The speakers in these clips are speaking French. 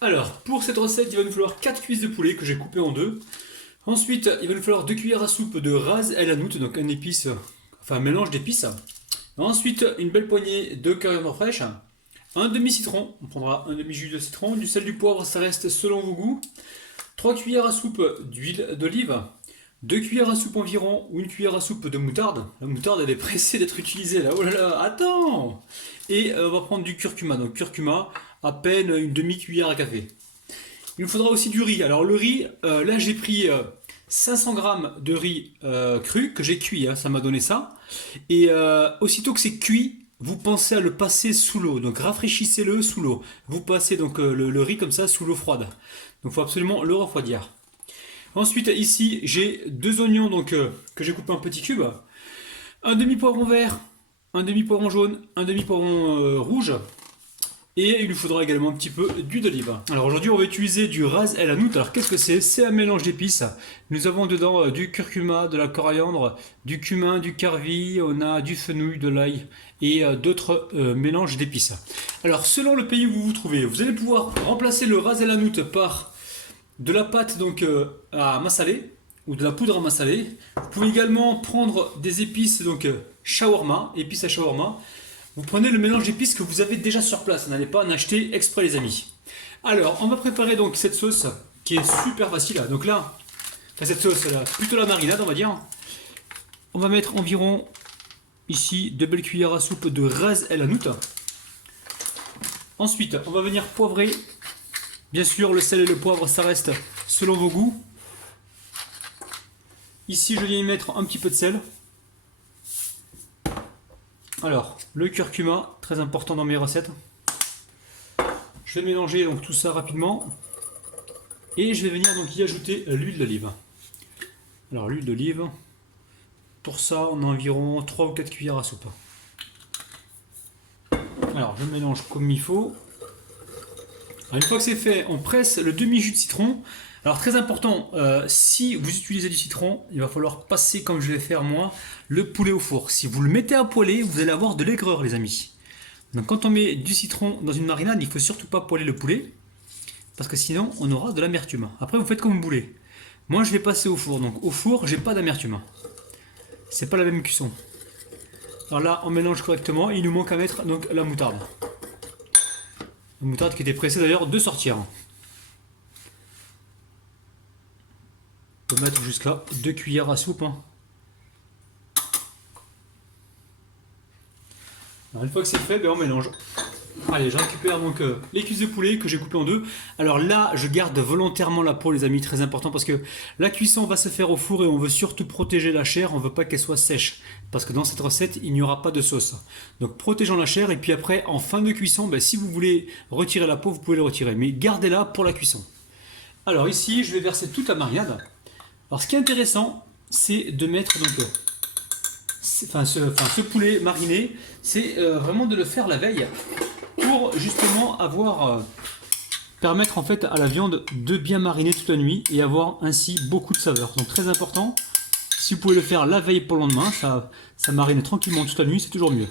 Alors, pour cette recette, il va nous falloir 4 cuisses de poulet que j'ai coupées en deux. Ensuite, il va nous falloir 2 cuillères à soupe de ras el hanout, donc un épice, enfin un mélange d'épices. Ensuite, une belle poignée de coriandre fraîche, un demi-citron, on prendra un demi-jus de citron, du sel, du poivre, ça reste selon vos goûts. 3 cuillères à soupe d'huile d'olive, 2 cuillères à soupe environ, ou une cuillère à soupe de moutarde. La moutarde, elle est pressée d'être utilisée là, oh là là, attends. Et on va prendre du curcuma, donc curcuma, à peine une demi-cuillère à café. Il nous faudra aussi du riz. Alors le riz, là j'ai pris 500 grammes de riz cru que j'ai cuit, hein, ça m'a donné ça. Et aussitôt que c'est cuit, vous pensez à le passer sous l'eau. Donc rafraîchissez-le sous l'eau. Vous passez donc le riz comme ça sous l'eau froide. Donc il faut absolument le refroidir. Ensuite ici j'ai 2 oignons donc, que j'ai coupés en petits cubes. Un demi-poivron vert, un demi-poivron jaune, un demi-poivron rouge. Et il nous faudra également un petit peu d'huile d'olive. Alors aujourd'hui on va utiliser du ras el hanout. Alors qu'est-ce que c'est? C'est un mélange d'épices. Nous avons dedans du curcuma, de la coriandre, du cumin, du carvi, on a du fenouil, de l'ail et d'autres mélanges d'épices. Alors selon le pays où vous vous trouvez, vous allez pouvoir remplacer le ras el hanout par de la pâte donc, à massaler ou de la poudre à massaler. Vous pouvez également prendre des épices donc shawarma, épices à shawarma. Vous prenez le mélange d'épices que vous avez déjà sur place, n'allez pas en acheter exprès les amis. Alors, on va préparer donc cette sauce qui est super facile. Donc là, enfin cette sauce là, plutôt la marinade on va dire. On va mettre environ ici 2 belles cuillères à soupe de ras el hanout. Ensuite, on va venir poivrer. Bien sûr, le sel et le poivre, ça reste selon vos goûts. Ici, je viens y mettre un petit peu de sel. Alors, le curcuma, très important dans mes recettes. Je vais mélanger donc tout ça rapidement. Et je vais venir donc y ajouter l'huile d'olive. Alors l'huile d'olive, pour ça on a environ 3 ou 4 cuillères à soupe. Alors je mélange comme il faut. Alors, une fois que c'est fait, on presse le demi-jus de citron. Alors très important, si vous utilisez du citron, il va falloir passer, comme je vais faire moi, le poulet au four. Si vous le mettez à poêler, vous allez avoir de l'aigreur les amis. Donc quand on met du citron dans une marinade, il ne faut surtout pas poêler le poulet, parce que sinon on aura de l'amertume. Après vous faites comme vous voulez. Moi je vais passer au four, donc au four j'ai pas d'amertume. C'est pas la même cuisson. Alors là on mélange correctement, et il nous manque à mettre donc la moutarde. La moutarde qui était pressée d'ailleurs de sortir. On peut mettre jusqu'à 2 cuillères à soupe. Alors une fois que c'est fait, ben on mélange. Allez, je récupère donc les cuisses de poulet que j'ai coupées en deux. Alors là, je garde volontairement la peau les amis, très important, parce que la cuisson va se faire au four et on veut surtout protéger la chair, on veut pas qu'elle soit sèche. Parce que dans cette recette, il n'y aura pas de sauce. Donc protégeons la chair et puis après, en fin de cuisson, ben, si vous voulez retirer la peau, vous pouvez le retirer. Mais gardez-la pour la cuisson. Alors ici, je vais verser toute la marinade. Alors ce qui est intéressant, c'est de mettre donc, ce poulet mariné, c'est vraiment de le faire la veille pour justement permettre en fait à la viande de bien mariner toute la nuit et avoir ainsi beaucoup de saveur. Donc très important, si vous pouvez le faire la veille pour le lendemain, ça marine tranquillement toute la nuit, c'est toujours mieux.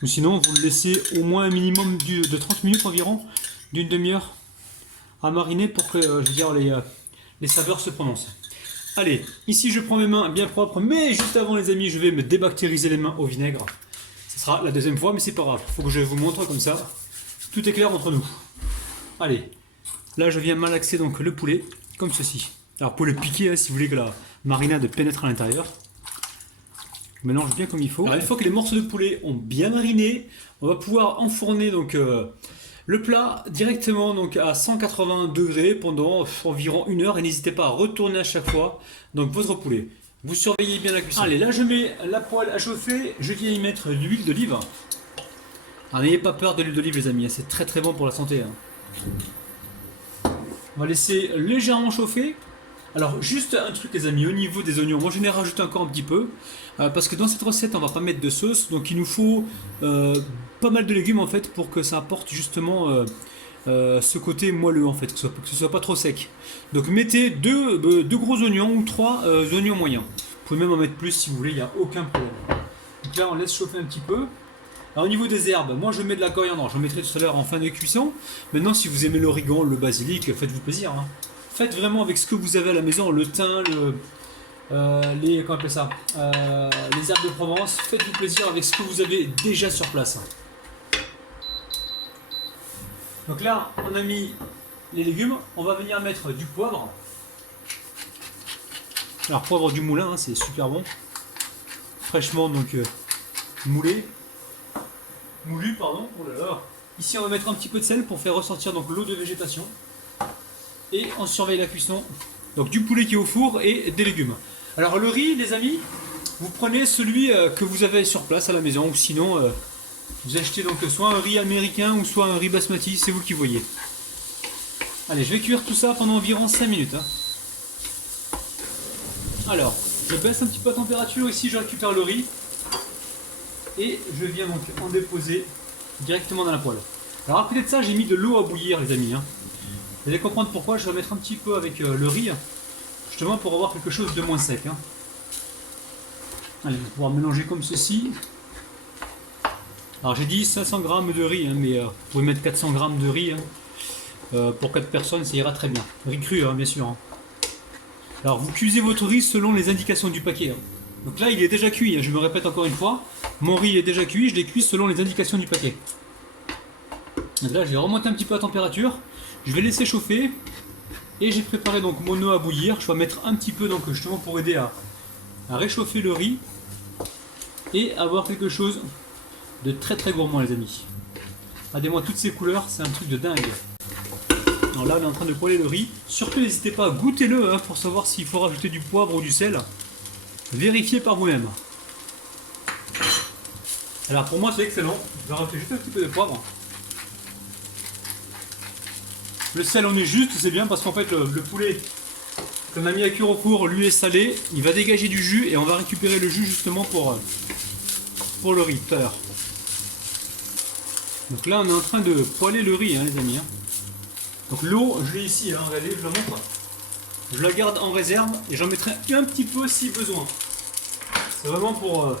Ou sinon vous le laissez au moins un minimum de 30 minutes environ, d'une demi-heure à mariner pour que les saveurs se prononcent. Allez, ici je prends mes mains bien propres, mais juste avant les amis, je vais me débactériser les mains au vinaigre. Ce sera la deuxième fois, mais c'est pas grave. Il faut que je vous montre comme ça. Tout est clair entre nous. Allez, là je viens malaxer donc le poulet, comme ceci. Alors pour le piquer, hein, si vous voulez que la marinade pénètre à l'intérieur. Je mélange bien comme il faut. Alors une fois que les morceaux de poulet ont bien mariné, on va pouvoir enfourner donc le plat directement donc à 180 degrés pendant environ 1 heure et n'hésitez pas à retourner à chaque fois donc votre poulet. Vous surveillez bien la cuisson. Allez, là je mets la poêle à chauffer, je viens y mettre l'huile d'olive. Alors n'ayez pas peur de l'huile d'olive les amis, c'est très très bon pour la santé. On va laisser légèrement chauffer. Alors juste un truc les amis, au niveau des oignons, moi je vais rajouter encore un petit peu parce que dans cette recette on va pas mettre de sauce, donc il nous faut pas mal de légumes en fait pour que ça apporte justement ce côté moelleux en fait, que ce soit pas trop sec. Donc mettez deux gros oignons ou 3 oignons moyens. Vous pouvez même en mettre plus si vous voulez, il n'y a aucun problème. Donc là on laisse chauffer un petit peu. Alors, au niveau des herbes, moi je mets de la coriandre, je mettrai tout à l'heure en fin de cuisson. Maintenant, si vous aimez l'origan, le basilic, faites-vous plaisir, hein. Faites vraiment avec ce que vous avez à la maison, le thym, les, comment on appelle ça, les herbes de Provence. Faites-vous plaisir avec ce que vous avez déjà sur place. Donc là, on a mis les légumes. On va venir mettre du poivre. Alors poivre du moulin, hein, c'est super bon. Fraîchement donc moulu, pardon. Oh là là. Ici, on va mettre un petit peu de sel pour faire ressortir donc l'eau de végétation. Et on surveille la cuisson donc du poulet qui est au four et des légumes. Alors le riz, les amis, vous prenez celui que vous avez sur place à la maison, ou sinon vous achetez donc soit un riz américain ou soit un riz basmati, c'est vous qui voyez. Allez, je vais cuire tout ça pendant environ 5 minutes. Hein. Alors, je baisse un petit peu la température ici, je récupère le riz et je viens donc en déposer directement dans la poêle. Alors à côté de ça, j'ai mis de l'eau à bouillir, les amis. Hein. Vous allez comprendre pourquoi. Je vais mettre un petit peu avec le riz, justement pour avoir quelque chose de moins sec. Hein. Allez, je vais pouvoir mélanger comme ceci. Alors j'ai dit 500 g de riz, hein, mais vous pouvez mettre 400 g de riz. Hein. Pour 4 personnes, ça ira très bien. Riz cru, hein, bien sûr. Hein. Alors vous cuisez votre riz selon les indications du paquet. Hein. Donc là, il est déjà cuit. Hein, je me répète encore une fois. Mon riz est déjà cuit, je l'ai cuit selon les indications du paquet. Donc là, je vais remonter un petit peu la température. Je vais laisser chauffer. Et j'ai préparé donc mon eau à bouillir. Je vais mettre un petit peu donc justement pour aider à réchauffer le riz. Et avoir quelque chose de très très gourmand, les amis. Regardez-moi toutes ces couleurs, c'est un truc de dingue. Alors là, on est en train de poêler le riz. Surtout, n'hésitez pas à goûter-le hein, pour savoir s'il faut rajouter du poivre ou du sel. Vérifiez par vous-même. Alors pour moi, c'est excellent. Je vais rajouter juste un petit peu de poivre. Le sel, on est juste, c'est bien parce qu'en fait, le poulet qu'on a mis à cuire au four, lui est salé. Il va dégager du jus et on va récupérer le jus justement pour le riz tout à l'heure. Donc là, on est en train de poêler le riz, hein, les amis. Hein. Donc l'eau, je l'ai ici, hein, regardez, je la montre. Je la garde en réserve et j'en mettrai un petit peu si besoin. C'est vraiment pour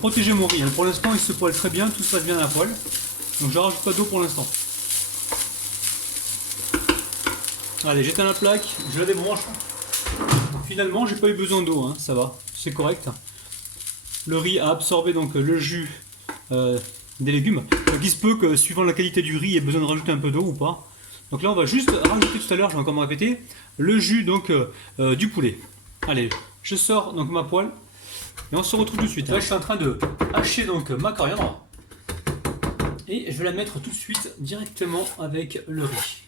protéger mon riz. Hein. Pour l'instant, il se poêle très bien, tout se passe bien à la poêle. Donc je ne rajoute pas d'eau pour l'instant. Allez, j'éteins la plaque, je la débranche. Donc, finalement, j'ai pas eu besoin d'eau, hein, ça va, c'est correct. Le riz a absorbé donc le jus des légumes. Donc il se peut que suivant la qualité du riz, il y ait besoin de rajouter un peu d'eau ou pas. Donc là, on va juste rajouter tout à l'heure, je vais encore me répéter, le jus donc du poulet. Allez, je sors donc ma poêle et on se retrouve tout de suite. Là, je suis en train de hacher donc ma coriandre et je vais la mettre tout de suite directement avec le riz.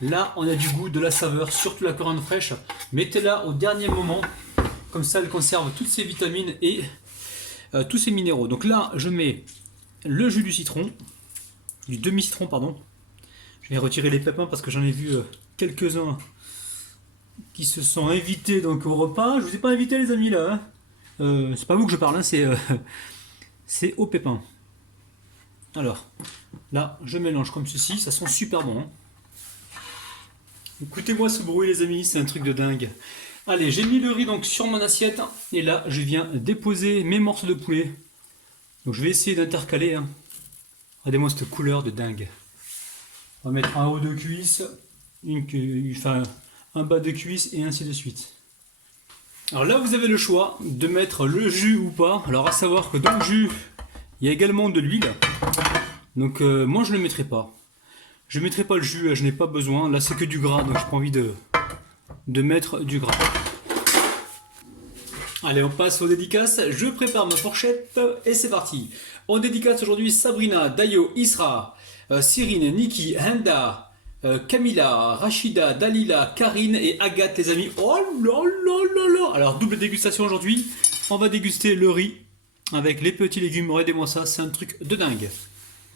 Là, on a du goût, de la saveur, surtout la coriandre fraîche. Mettez-la au dernier moment, comme ça elle conserve toutes ses vitamines et tous ses minéraux. Donc là, je mets le jus du citron, du demi-citron, pardon. Je vais retirer les pépins parce que j'en ai vu quelques-uns qui se sont invités donc au repas. Je vous ai pas invité, les amis, là. Hein. C'est pas vous que je parle, hein, c'est aux pépins. Alors, là, je mélange comme ceci, ça sent super bon. Hein. Écoutez-moi ce bruit, les amis, c'est un truc de dingue. Allez, j'ai mis le riz donc sur mon assiette et là, je viens déposer mes morceaux de poulet. Donc, je vais essayer d'intercaler. Hein. Regardez-moi cette couleur de dingue. On va mettre un haut de cuisse, un bas de cuisse et ainsi de suite. Alors là, vous avez le choix de mettre le jus ou pas. Alors, à savoir que dans le jus, il y a également de l'huile. Donc, moi, je ne le mettrai pas. Je ne mettrai pas le jus, je n'ai pas besoin. Là, c'est que du gras, donc je n'ai pas envie de mettre du gras. Allez, on passe aux dédicaces. Je prépare ma fourchette et c'est parti. On dédicace aujourd'hui Sabrina, Dayo, Isra, Cyrine, Niki, Henda, Camilla, Rachida, Dalila, Karine et Agathe, les amis. Oh là là là là. Alors, double dégustation aujourd'hui. On va déguster le riz avec les petits légumes. Regardez-moi ça, c'est un truc de dingue.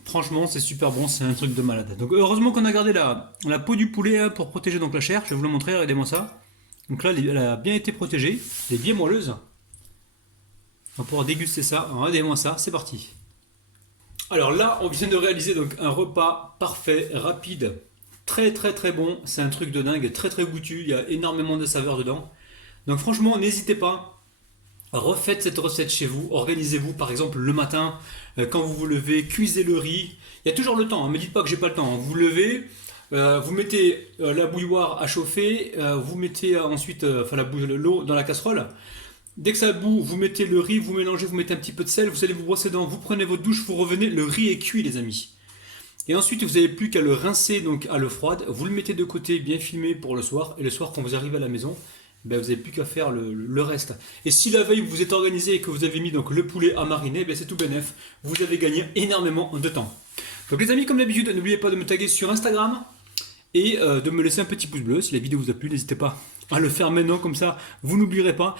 Franchement, c'est super bon, c'est un truc de malade. Donc heureusement qu'on a gardé la peau du poulet hein, pour protéger donc la chair. Je vais vous le montrer, regardez-moi ça. Donc là, elle a bien été protégée, elle est bien moelleuse. On va pouvoir déguster ça. Regardez-moi ça, c'est parti. Alors là, on vient de réaliser donc un repas parfait, rapide, très très très bon. C'est un truc de dingue, très très goûtu. Il y a énormément de saveurs dedans. Donc franchement, n'hésitez pas Refaites cette recette chez vous, organisez-vous par exemple le matin, quand vous vous levez, cuisez le riz. Il y a toujours le temps, ne me dites pas que j'ai pas le temps. Vous vous levez, vous mettez la bouilloire à chauffer, vous mettez ensuite enfin, l'eau dans la casserole. Dès que ça bout, vous mettez le riz, vous mélangez, vous mettez un petit peu de sel, vous allez vous brosser les dents, vous prenez votre douche, vous revenez, le riz est cuit les amis. Et ensuite vous n'avez plus qu'à le rincer donc à l'eau froide, vous le mettez de côté bien filmé pour le soir, et le soir quand vous arrivez à la maison, ben, vous n'avez plus qu'à faire le reste. Et si la veille vous vous êtes organisé et que vous avez mis donc le poulet à mariner, ben, c'est tout bénef, vous avez gagné énormément de temps. Donc les amis, comme d'habitude, n'oubliez pas de me taguer sur Instagram et de me laisser un petit pouce bleu. Si la vidéo vous a plu, n'hésitez pas à le faire maintenant, comme ça vous n'oublierez pas.